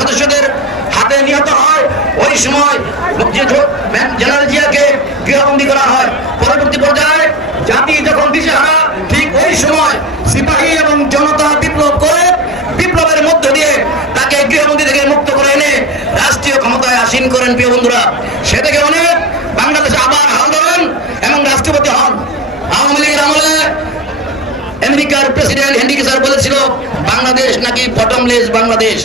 সদস্যদের হাতে নিহত হয় ওই সময় জেনারেল জিয়াকে গৃহবন্দী করা হয়। পরবর্তী পর্যায়ে জাতি যখন দিশেহারা, ঠিক ওই সময় সিপাহী এবং জনতা বিপ্লব করে বিপ্লবের মধ্য দিয়ে তাকে গৃহবন্দী থেকে মুক্ত করে এনে রাষ্ট্রীয় ক্ষমতায় আসীন করেন। প্রিয় বন্ধুরা, সে থেকে অনেক বাংলাদেশে আবার হাল ধরেন এবং রাষ্ট্রপতি হন। আওয়ামী লীগের আমলে আমেরিকার প্রেসিডেন্ট হেনরি কিসার বলেছিল বাংলাদেশ নাকি বটমলেস বাংলাদেশ।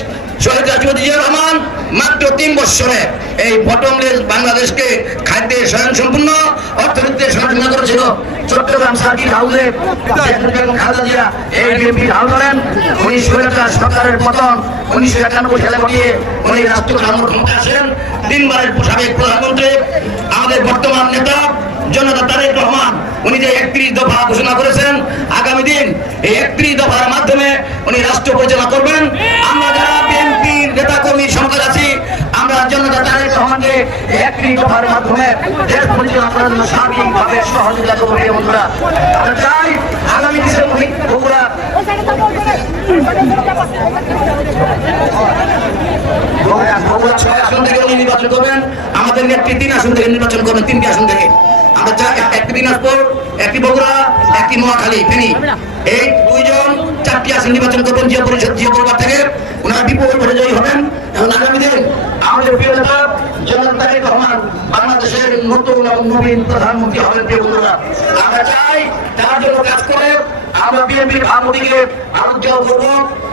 শহীদ রাষ্ট্রপতি জিয়াউর রহমান মাত্র 3 বছরে এই বটমলেস বাংলাদেশকে খাদ্যে স্বয়ংসম্পূর্ণ, অর্থনীতিতে স্বয়ংসম্পূর্ণ করেছিল। চট্টগ্রাম সার্কিট হাউসে খালেদা জিয়া এই বিএনপির হাল ধরেন। উনি স্বৈরাচার সরকারের পতন 1991 সালে ঘটিয়ে উনি রাষ্ট্রীয় ক্ষমতায় আসেন। 3 বারের সাবেক প্রধানমন্ত্রী আমাদের বর্তমান নেতা জনতা তারেক রহমান, উনি যে 31 দফা ঘোষণা করেছেন, আগামী দিন এই 31 দফার মাধ্যমে উনি রাষ্ট্র পরিচালনা করবেন। আমরা যারা বিএনপির নেতা কর্মী সমাজ আছি, আমরা জনতা তারেক রহমানকে 31 দফার মাধ্যমে দেশ পরিচালনা করার জন্য সার্বিকভাবে সহযোগিতা করব। বন্ধুরা, আমরা চাই আগামী দিনে বগুড়া বগুড়া 6 আসন থেকে উনি নির্বাচন করবেন। আমাদের নেত্রী 3 আসন থেকে নির্বাচন করবেন, 3টি আসন থেকে। আমরা চাই একটি দিনাজপুর, একটি বগুড়া, একটি নোয়াখালী, ফেনী, এই 2 জন 4টি আসন নির্বাচন করবেন জিয়া পরিষদ, জিয়া পরিবার থেকে। ওনারা বিপুল ভোটে জয়ী হবেন এবং আগামী দিন আমাদের প্রিয় নেতা জনতা তারেক রহমান বাংলাদেশের নতুন এবং নবীন প্রধানমন্ত্রী হবেন। প্রিয় বন্ধুরা, আমরা চাই তার জন্য কাজ করে আমরা বিএনপির ভাবমূর্তিকে আলোচনা করবো।